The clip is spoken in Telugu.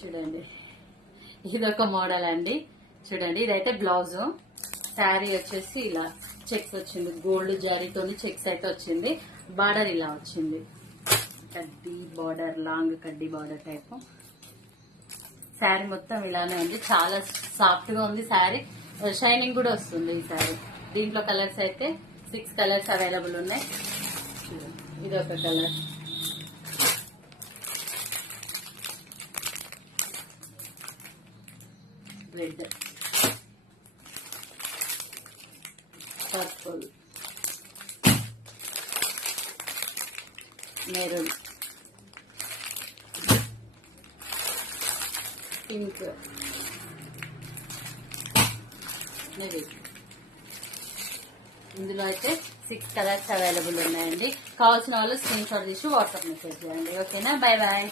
చూడండి ఇదొక మోడల్ అండి. చూడండి ఇదైతే బ్లౌజ్. శారీ వచ్చేసి ఇలా చెక్స్ వచ్చింది, గోల్డ్ జారీతోని చెక్స్ అయితే వచ్చింది. బార్డర్ ఇలా వచ్చింది, కడ్డీ బార్డర్, లాంగ్ కడ్డీ బార్డర్ టైప్. శారీ మొత్తం ఇలానే ఉంది, చాలా సాఫ్ట్ గా ఉంది శారీ. షైనింగ్ కూడా వస్తుంది ఈ శారీ. దీంట్లో కలర్స్ అయితే 6 కలర్స్ అవైలబుల్ ఉన్నాయి. ఇది ఒక colour, red, purple, maroon, pink, navy. ఇందులో అయితే 6 కలర్స్ అవైలబుల్ ఉన్నాయండి. కావాల్సిన వాళ్ళు స్క్రీన్ షాట్ తీసి వాట్సాప్ మెసేజ్ చేయండి. ఓకేనా, బై బాయ్.